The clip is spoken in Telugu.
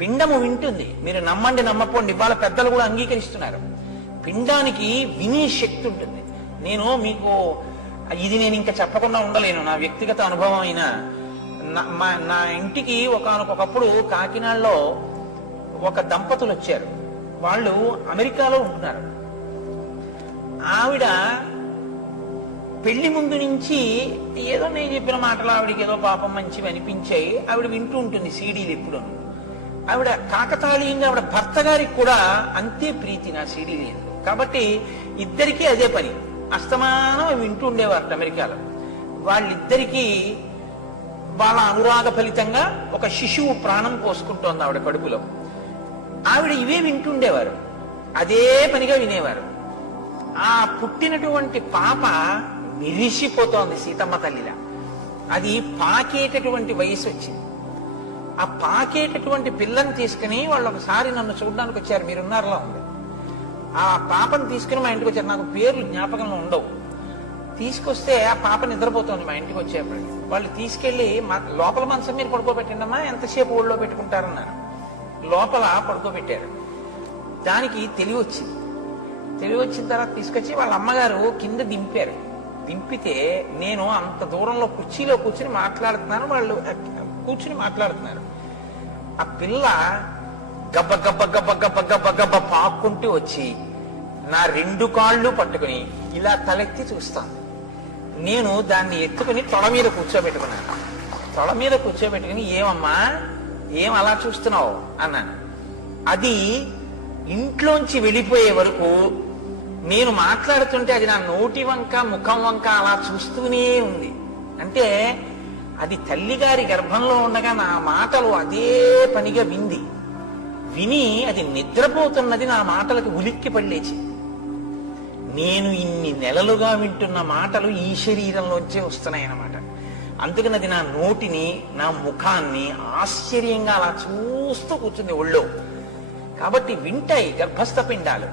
పిండము వింటుంది. మీరు నమ్మండి నమ్మపోండి, ఇవాళ పెద్దలు కూడా అంగీకరిస్తున్నారు. పిండానికి వినే శక్తి ఉంటుంది. మీకు నేను ఇంకా చెప్పకుండా ఉండలేను. నా వ్యక్తిగత అనుభవం అయినా నా ఇంటికి ఒకనకొకప్పుడు కాకినాడలో ఒక దంపతులు వచ్చారు. వాళ్ళు అమెరికాలో ఉంటున్నారు. ఆవిడ పెళ్లి ముందు నుంచి ఏదో నేను చెప్పిన మాటలు ఆవిడకి ఏదో పాపం మంచివి అనిపించాయి. ఆవిడ వింటూ ఉంటుంది సీడీలు ఎప్పుడు. ఆవిడ కాకతాళీయంగా ఆవిడ భర్త గారికి కూడా అంతే ప్రీతి నా సీడీలు. కాబట్టి ఇద్దరికీ అదే పని, అస్తమానం వింటూ ఉండేవారు అమెరికాలో. వాళ్ళిద్దరికీ వాళ్ళ అనురాగ ఫలితంగా ఒక శిశువు ప్రాణం పోసుకుంటోంది ఆవిడ కడుపులో. ఆవిడ ఇవే వింటుండేవారు, అదే పనిగా వినేవారు. ఆ పుట్టినటువంటి పాప మిరిసిపోతోంది సీతమ్మ తల్లిలా. అది పాకేటటువంటి వయసు వచ్చింది. ఆ పాకేటటువంటి పిల్లని తీసుకుని వాళ్ళు ఒకసారి నన్ను చూడడానికి వచ్చారు. మీరున్నారులా ఉంది. ఆ పాపను తీసుకుని మా ఇంటికి వచ్చారు. నాకు పేర్లు జ్ఞాపకంలో ఉండవు. తీసుకొస్తే ఆ పాప నిద్రపోతుంది. మా ఇంటికి వచ్చేప్పటికి వాళ్ళు తీసుకెళ్లి లోపల మంచం మీరు పడుకోబెట్టిండమ్మా, ఎంతసేపు ఊళ్ళో పెట్టుకుంటారన్నారు. లోపల పడుకోబెట్టారు. దానికి తెలివి వచ్చింది. తెలివి వచ్చిన తర్వాత తీసుకొచ్చి వాళ్ళ అమ్మగారు కింద దింపారు. దింపితే నేను అంత దూరంలో కుర్చీలో కూర్చుని మాట్లాడుతున్నాను, వాళ్ళు కూర్చుని మాట్లాడుతున్నారు. ఆ పిల్ల గబ్బ గబ్బ గబ్బ గబ్బ గబ్బ గబ్బ పాక్కుంటూ వచ్చి నా 2 కాళ్ళు పట్టుకుని ఇలా తలెత్తి చూస్తాను. నేను దాన్ని ఎత్తుకుని తొడ మీద కూర్చోబెట్టుకున్నాను. తొడ మీద కూర్చోబెట్టుకుని ఏమమ్మా ఏం అలా చూస్తున్నావు అన్నాను. అది ఇంట్లోంచి వెళ్ళిపోయే వరకు నేను మాట్లాడుతుంటే అది నా నోటి వంక ముఖం వంక అలా చూస్తూనే ఉంది. అంటే అది తల్లిగారి గర్భంలో ఉండగా నా మాటలు అదే పనిగా విని అది నిద్రపోతున్నది నా మాటలకు ఉలిక్కి పడలేచి. నేను ఇన్ని నెలలుగా వింటున్న మాటలు ఈ శరీరంలోంచే వస్తున్నాయన్నమాట. అందుకని అది నా నోటిని నా ముఖాన్ని ఆశ్చర్యంగా అలా చూస్తూ కూర్చుంది ఒళ్ళో. కాబట్టి వింటాయి గర్భస్థ పిండాలు.